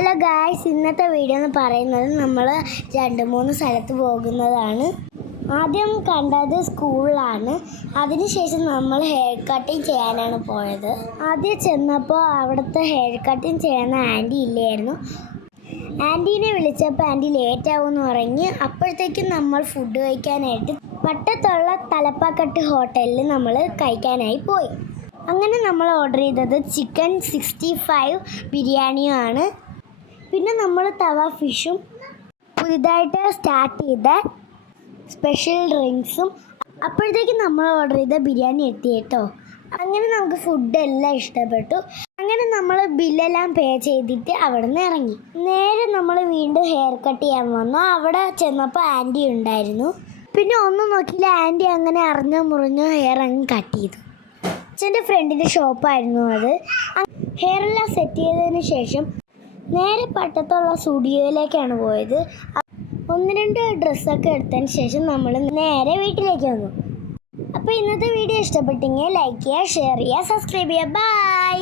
Hello guys ഇന്നത്തെ video എന്ന് പറയുന്നത് നമ്മൾ രണ്ട് മൂന്ന് സ്ഥലത്ത് പോകുന്നതാണ്. ആദ്യം കണ്ടത് സ്കൂളിലാണ്. അതിനുശേഷം നമ്മൾ ഹെയർ കട്ടിങ് ചെയ്യാനാണ് പോയത്. ആദ്യം ചെന്നപ്പോൾ അവിടുത്തെ ഹെയർ കട്ടിങ് ചെയ്യുന്ന ആന്റി ഇല്ലായിരുന്നു. ആന്റീനെ വിളിച്ചപ്പോൾ ആന്റി ലേറ്റ് ആവുമെന്ന് പറഞ്ഞ് അപ്പോഴത്തേക്കും നമ്മൾ ഫുഡ് കഴിക്കാനായിട്ട് പട്ടത്തുള്ള തലപ്പാക്കട്ട് ഹോട്ടലിൽ നമ്മൾ കഴിക്കാനായി പോയി. അങ്ങനെ നമ്മൾ ഓർഡർ ചെയ്തത് ചിക്കൻ സിക്സ്റ്റി ഫൈവ് ബിരിയാണിയുമാണ്. പിന്നെ നമ്മൾ തവ ഫിഷും പുതിയതായിട്ട് സ്റ്റാർട്ട് ചെയ്ത സ്പെഷ്യൽ ഡ്രിങ്ക്സും അപ്പോഴത്തേക്ക് നമ്മൾ ഓർഡർ ചെയ്ത ബിരിയാണി എത്തി കേട്ടോ. അങ്ങനെ നമുക്ക് ഫുഡ് എല്ലാം ഇഷ്ടപ്പെട്ടു. അങ്ങനെ നമ്മൾ ബില്ലെല്ലാം പേ ചെയ്തിട്ട് അവിടെ നിന്ന് ഇറങ്ങി. നേരെ നമ്മൾ വീണ്ടും ഹെയർ കട്ട് ചെയ്യാൻ വന്നു. അവിടെ ചെന്നപ്പോൾ ആന്റി ഉണ്ടായിരുന്നു. പിന്നെ ഒന്നും നോക്കിയില്ല. ആന്റി അങ്ങനെ അറിഞ്ഞോ മുറിഞ്ഞോ ഹെയർ അങ്ങ് കട്ട് ചെയ്തു. അച്ഛന്റെ ഫ്രണ്ടിന്റെ ഷോപ്പായിരുന്നു അത്. ഹെയർ എല്ലാം സെറ്റ് ചെയ്തതിന് ശേഷം നേരെ പട്ടത്തുള്ള സ്റ്റുഡിയോയിലേക്കാണ് പോയത്. ഒന്ന് രണ്ട് ഡ്രസ്സൊക്കെ എടുത്തതിന് ശേഷം നമ്മൾ നേരെ വീട്ടിലേക്ക് വന്നു. അപ്പോൾ ഇന്നത്തെ വീഡിയോ ഇഷ്ടപ്പെട്ടെങ്കിൽ ലൈക്ക് ചെയ്യുക ഷെയർ ചെയ്യുക സബ്സ്ക്രൈബ് ചെയ്യുക. ബൈ